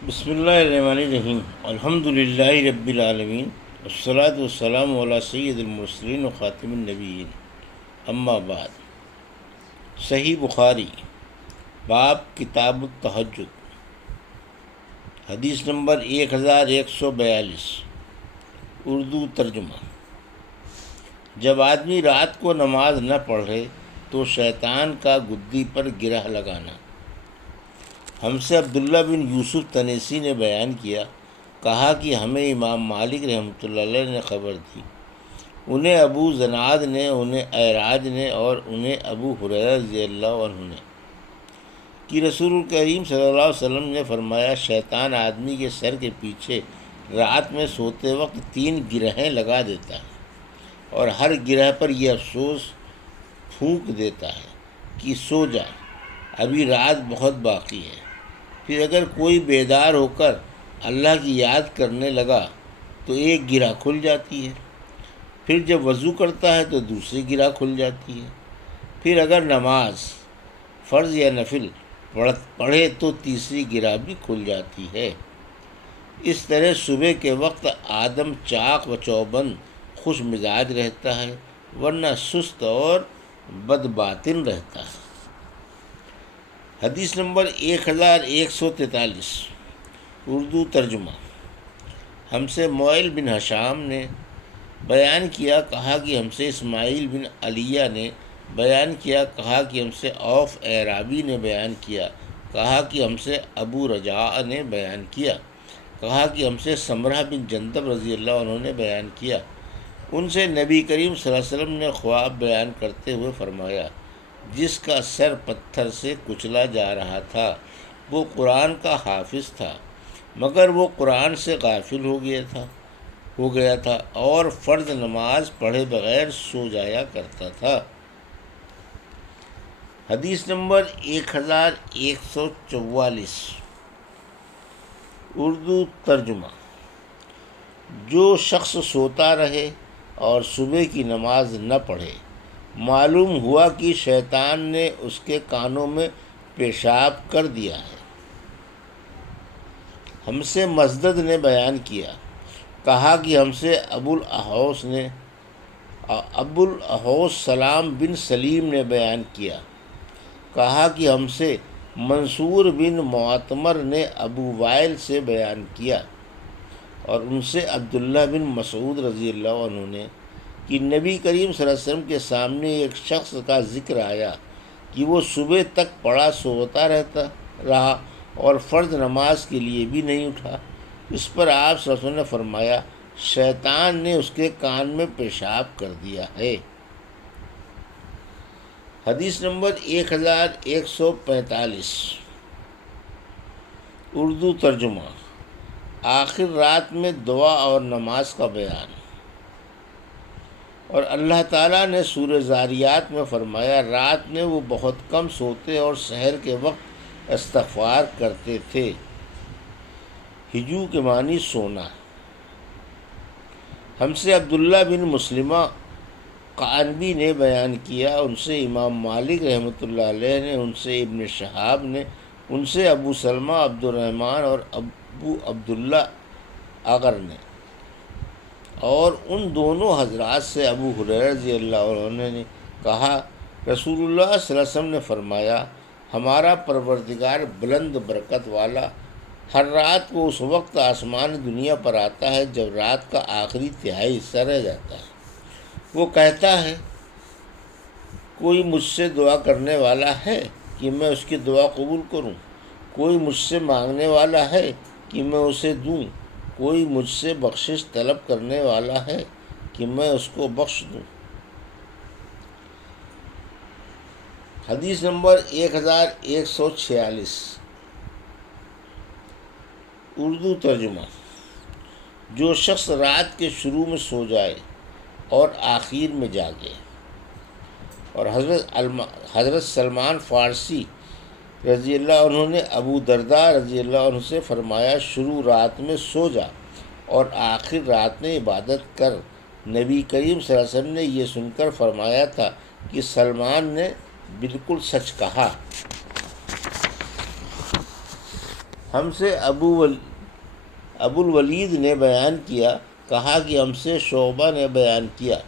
بسم اللہ الرحمن الرحیم الحمد للہ رب العالمین والصلاة والسلام علی سید المرسلین و خاتم النبیین اما بعد۔ صحیح بخاری باب کتاب التہجد، حدیث نمبر 1142، اردو ترجمہ۔ جب آدمی رات کو نماز نہ پڑھے تو شیطان کا گدی پر گرہ لگانا۔ ہم سے عبداللہ بن یوسف تنیسی نے بیان کیا، کہا کہ ہمیں امام مالک رحمۃ اللہ علیہ نے خبر دی، انہیں ابو زناد نے، انہیں اعراج نے اور انہیں ابو ہریرہ رضی اللہ عنہ نے، کہ رسول کریم صلی اللہ علیہ وسلم نے فرمایا، شیطان آدمی کے سر کے پیچھے رات میں سوتے وقت 3 گرہیں لگا دیتا ہے، اور ہر گرہ پر یہ افسوس پھونک دیتا ہے کہ سو جا، ابھی رات بہت باقی ہے۔ پھر اگر کوئی بیدار ہو کر اللہ کی یاد کرنے لگا تو ایک گرہ کھل جاتی ہے، پھر جب وضو کرتا ہے تو دوسری گرہ کھل جاتی ہے، پھر اگر نماز فرض یا نفل پڑھے تو تیسری گرہ بھی کھل جاتی ہے۔ اس طرح صبح کے وقت آدم چاق و چوبند خوش مزاج رہتا ہے، ورنہ سست اور بدباطن رہتا ہے۔ حدیث نمبر 1143، اردو ترجمہ۔ ہم سے معیل بن ہشام نے بیان کیا، کہا کہ ہم سے اسماعیل بن علیہ نے بیان کیا، کہا کہ ہم سے اوف اعرابی نے بیان کیا، کہا کہ ہم سے ابو رجاء نے بیان کیا، کہا کہ ہم سے سمرہ بن جندب رضی اللہ عنہ نے بیان کیا، ان سے نبی کریم صلی اللہ علیہ وسلم نے خواب بیان کرتے ہوئے فرمایا، جس کا سر پتھر سے کچلا جا رہا تھا وہ قرآن کا حافظ تھا، مگر وہ قرآن سے غافل ہو گیا تھا اور فرض نماز پڑھے بغیر سو جایا کرتا تھا۔ حدیث نمبر 1144، اردو ترجمہ۔ جو شخص سوتا رہے اور صبح کی نماز نہ پڑھے، معلوم ہوا کہ شیطان نے اس کے کانوں میں پیشاب کر دیا ہے۔ ہم سے مسدد نے بیان کیا، کہا کہ ہم سے ابو الاحوص سلام بن سلیم نے بیان کیا، کہا کہ ہم سے منصور بن معتمر نے ابو وائل سے بیان کیا، اور ان سے عبداللہ بن مسعود رضی اللہ عنہ نے، کہ نبی کریم صلی اللہ علیہ وسلم کے سامنے ایک شخص کا ذکر آیا کہ وہ صبح تک پڑا سوتا رہا اور فرض نماز کے لیے بھی نہیں اٹھا۔ اس پر آپ صلی اللہ علیہ وسلم نے فرمایا، شیطان نے اس کے کان میں پیشاب کر دیا ہے۔ حدیث نمبر 1145، اردو ترجمہ۔ آخر رات میں دعا اور نماز کا بیان۔ اور اللہ تعالیٰ نے سورہ زاریات میں فرمایا، رات میں وہ بہت کم سوتے اور سحر کے وقت استغفار کرتے تھے۔ ہجو کے معنی سونا۔ ہم سے عبداللہ بن مسلمہ قعنبی نے بیان کیا، ان سے امام مالک رحمۃ اللہ علیہ نے، ان سے ابن شہاب نے، ان سے ابو سلمہ عبد الرحمن اور ابو عبداللہ اغر نے، اور ان دونوں حضرات سے ابو ہریرہ رضی اللہ عنہ نے کہا، رسول اللہ صلی اللہ علیہ وسلم نے فرمایا، ہمارا پروردگار بلند برکت والا ہر رات کو اس وقت آسمان دنیا پر آتا ہے جب رات کا آخری تہائی حصہ رہ جاتا ہے۔ وہ کہتا ہے، کوئی مجھ سے دعا کرنے والا ہے کہ میں اس کی دعا قبول کروں؟ کوئی مجھ سے مانگنے والا ہے کہ میں اسے دوں؟ کوئی مجھ سے بخشش طلب کرنے والا ہے کہ میں اس کو بخش دوں؟ حدیث نمبر 1146، اردو ترجمہ۔ جو شخص رات کے شروع میں سو جائے اور آخر میں جاگے۔ اور حضرت سلمان فارسی رضی اللہ عنہ نے ابو درداء رضی اللہ عنہ سے فرمایا، شروع رات میں سو جا اور آخر رات میں عبادت کر۔ نبی کریم صلی اللہ علیہ وسلم نے یہ سن کر فرمایا تھا کہ سلمان نے بالکل سچ کہا۔ ہم سے ابو الولید نے بیان کیا، کہا کہ ہم سے شعبہ نے بیان کیا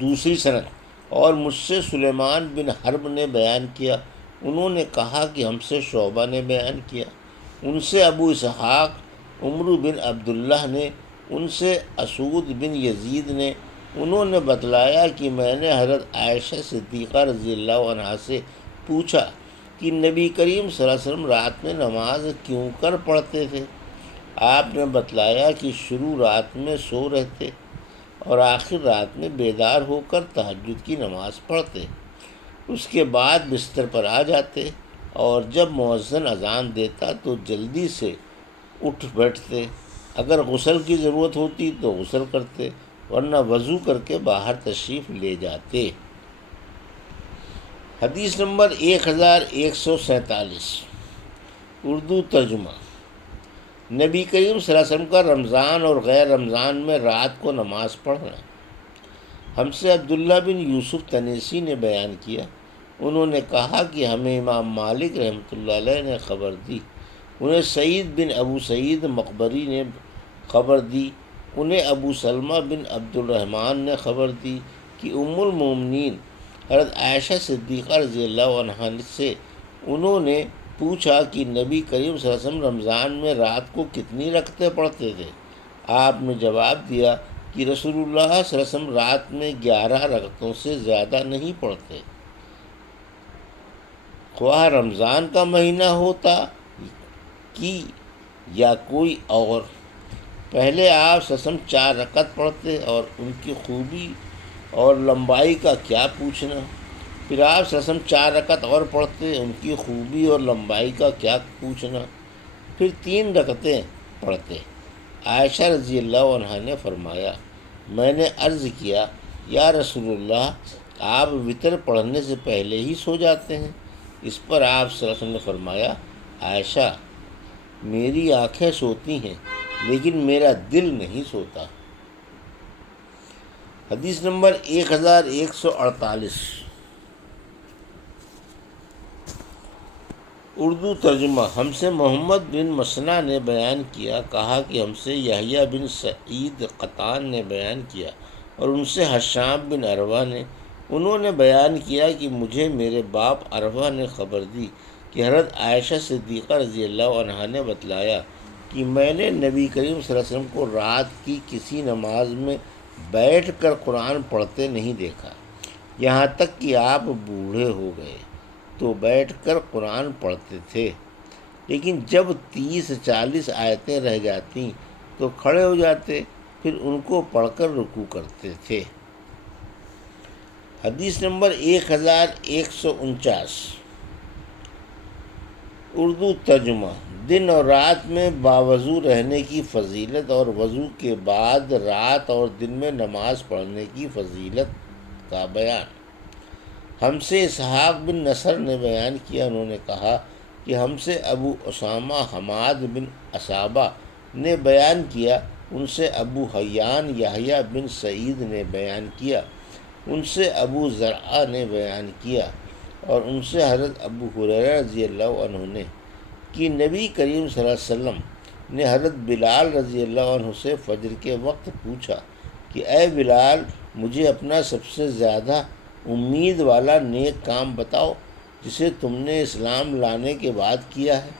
دوسری سند، اور مجھ سے سلیمان بن حرب نے بیان کیا، انہوں نے کہا کہ ہم سے شعبہ نے بیان کیا، ان سے ابو اسحاق عمرو بن عبداللہ نے، ان سے اسود بن یزید نے، انہوں نے بتلایا کہ میں نے حضرت عائشہ صدیقہ رضی اللہ عنہا سے پوچھا کہ نبی کریم صلی اللہ علیہ وسلم رات میں نماز کیوں کر پڑھتے تھے؟ آپ نے بتلایا کہ شروع رات میں سو رہتے اور آخر رات میں بیدار ہو کر تہجد کی نماز پڑھتے، اس کے بعد بستر پر آ جاتے، اور جب مؤذن اذان دیتا تو جلدی سے اٹھ بیٹھتے، اگر غسل کی ضرورت ہوتی تو غسل کرتے، ورنہ وضو کر کے باہر تشریف لے جاتے۔ حدیث نمبر 1147، اردو ترجمہ۔ نبی کریم صلی اللہ علیہ وسلم کا رمضان اور غیر رمضان میں رات کو نماز پڑھنا۔ ہم سے عبداللہ بن یوسف تنیسی نے بیان کیا، انہوں نے کہا کہ ہمیں امام مالک رحمۃ اللہ علیہ نے خبر دی، انہیں سعید بن ابو سعید مقبری نے خبر دی، انہیں ابو سلمہ بن عبد الرحمن نے خبر دی کہ ام المومنین حضرت عائشہ صدیقہ رضی اللہ عنہا سے انہوں نے پوچھا کہ نبی کریم صلی اللہ علیہ وسلم رمضان میں رات کو کتنی رکعتیں پڑھتے تھے؟ آپ نے جواب دیا کہ رسول اللہ صلی اللہ علیہ وسلم رات میں 11 رکعتوں سے زیادہ نہیں پڑھتے، خواہ رمضان کا مہینہ ہوتا کہ یا کوئی اور۔ پہلے آپ صلی اللہ علیہ وسلم 4 رکعت پڑھتے اور ان کی خوبی اور لمبائی کا کیا پوچھنا، پھر آپ صلی اللہ علیہ وسلم 4 رکعت اور پڑھتے، ان کی خوبی اور لمبائی کا کیا پوچھنا، پھر 3 رکعتیں پڑھتے۔ عائشہ رضی اللہ عنہا نے فرمایا، میں نے عرض کیا یا رسول اللہ، آپ وتر پڑھنے سے پہلے ہی سو جاتے ہیں؟ اس پر آپ صلی اللہ علیہ وسلم نے فرمایا، عائشہ، میری آنکھیں سوتی ہیں لیکن میرا دل نہیں سوتا۔ حدیث نمبر 1148، اردو ترجمہ۔ ہم سے محمد بن مسنہ نے بیان کیا، کہا کہ ہم سے یحییٰ بن سعید قطان نے بیان کیا، اور ان سے ہشام بن عروہ نے، انہوں نے بیان کیا کہ مجھے میرے باپ عروہ نے خبر دی کہ حضرت عائشہ صدیقہ رضی اللہ عنہا نے بتلایا کہ میں نے نبی کریم صلی اللہ علیہ وسلم کو رات کی کسی نماز میں بیٹھ کر قرآن پڑھتے نہیں دیکھا، یہاں تک کہ آپ بوڑھے ہو گئے تو بیٹھ کر قرآن پڑھتے تھے، لیکن جب 30-40 آیتیں رہ جاتی تو کھڑے ہو جاتے، پھر ان کو پڑھ کر رکوع کرتے تھے۔ حدیث نمبر 1149، اردو ترجمہ۔ دن اور رات میں باوضو رہنے کی فضیلت اور وضو کے بعد رات اور دن میں نماز پڑھنے کی فضیلت کا بیان۔ ہم سے اسحاق بن نصر نے بیان کیا، انہوں نے کہا کہ ہم سے ابو اسامہ حماد بن اصابہ نے بیان کیا، ان سے ابو حیان یحییٰ بن سعید نے بیان کیا، ان سے ابو زرعہ نے بیان کیا، اور ان سے حضرت ابو ہریرہ رضی اللہ عنہ نے کہ نبی کریم صلی اللہ علیہ وسلم نے حضرت بلال رضی اللہ عنہ سے فجر کے وقت پوچھا کہ اے بلال، مجھے اپنا سب سے زیادہ امید والا نیک کام بتاؤ جسے تم نے اسلام لانے کے بعد کیا ہے،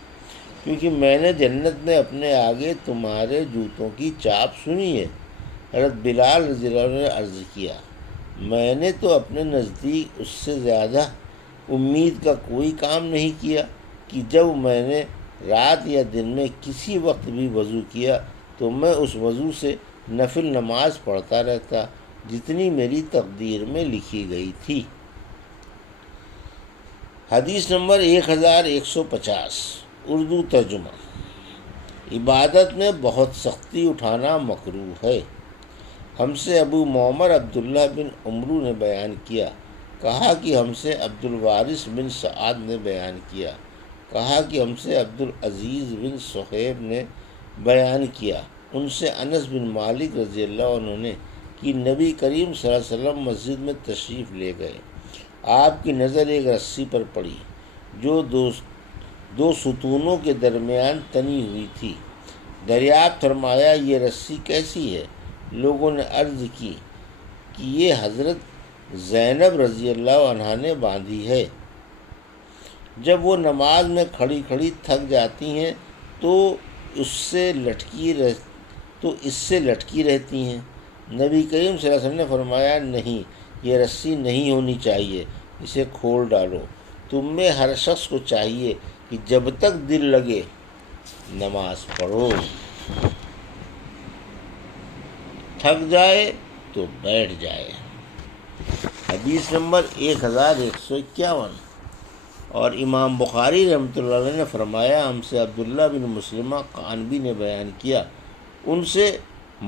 کیونکہ میں نے جنت میں اپنے آگے تمہارے جوتوں کی چاپ سنی ہے۔ حضرت بلال رضی اللہ عنہ نے عرض کیا، میں نے تو اپنے نزدیک اس سے زیادہ امید کا کوئی کام نہیں کیا کہ جب میں نے رات یا دن میں کسی وقت بھی وضو کیا تو میں اس وضو سے نفل نماز پڑھتا رہتا جتنی میری تقدیر میں لکھی گئی تھی۔ حدیث نمبر 1150، اردو ترجمہ۔ عبادت میں بہت سختی اٹھانا مکروہ ہے۔ ہم سے ابو معمر عبداللہ بن عمرو نے بیان کیا، کہا کہ ہم سے عبد الوارث بن سعد نے بیان کیا، کہا کہ ہم سے عبد العزیز بن صہیب نے بیان کیا، ان سے انس بن مالک رضی اللہ عنہ نے کہ نبی کریم صلی اللہ علیہ وسلم مسجد میں تشریف لے گئے، آپ کی نظر ایک رسی پر پڑی دو ستونوں کے درمیان تنی ہوئی تھی۔ دریافت فرمایا یہ رسی کیسی ہے؟ لوگوں نے عرض کی کہ یہ حضرت زینب رضی اللہ عنہا نے باندھی ہے۔ جب وہ نماز میں کھڑی کھڑی تھک جاتی ہیں تو اس سے لٹکی رہتی ہیں۔ نبی کریم صلی اللہ علیہ وسلم نے فرمایا نہیں، یہ رسی نہیں ہونی چاہیے، اسے کھول ڈالو۔ تم میں ہر شخص کو چاہیے کہ جب تک دل لگے نماز پڑھو، تھک جائے تو بیٹھ جائے۔ حدیث نمبر 1151۔ اور امام بخاری رحمۃ اللہ علیہ نے فرمایا ہم سے عبداللہ بن مسلمہ قعنبی نے بیان کیا، ان سے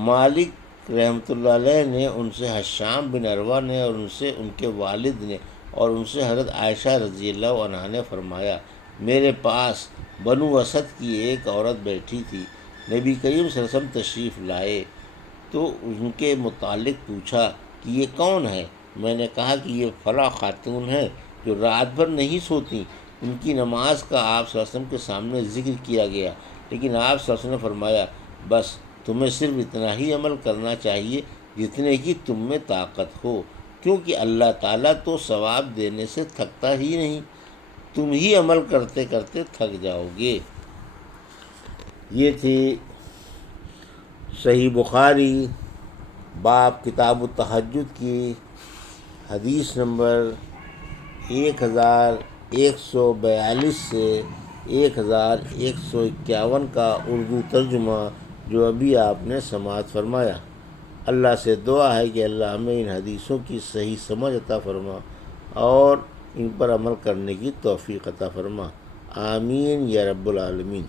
مالک رحمۃ اللہ علیہ نے، ان سے حشام بن عروہ نے، اور ان سے ان کے والد نے، اور ان سے حضرت عائشہ رضی اللہ عنہا نے فرمایا میرے پاس بنو اسد کی ایک عورت بیٹھی تھی۔ نبی کریم صلی اللہ علیہ وسلم تشریف لائے تو ان کے متعلق پوچھا کہ یہ کون ہے؟ میں نے کہا کہ یہ فلاں خاتون ہے جو رات بھر نہیں سوتی۔ ان کی نماز کا آپ صلی اللہ علیہ وسلم کے سامنے ذکر کیا گیا، لیکن آپ صلی اللہ علیہ وسلم نے فرمایا بس تمہیں صرف اتنا ہی عمل کرنا چاہیے جتنے کی تم میں طاقت ہو، کیونکہ اللہ تعالیٰ تو ثواب دینے سے تھکتا ہی نہیں، تم ہی عمل کرتے کرتے تھک جاؤ گے۔ یہ تھی صحیح بخاری باب کتاب التہجد کی حدیث نمبر 1142 سے 1151 کا اردو ترجمہ جو ابھی آپ نے سماعت فرمایا۔ اللہ سے دعا ہے کہ اللہ ہمیں ان حدیثوں کی صحیح سمجھ عطا فرما اور ان پر عمل کرنے کی توفیق عطا فرما، آمین یا رب العالمین۔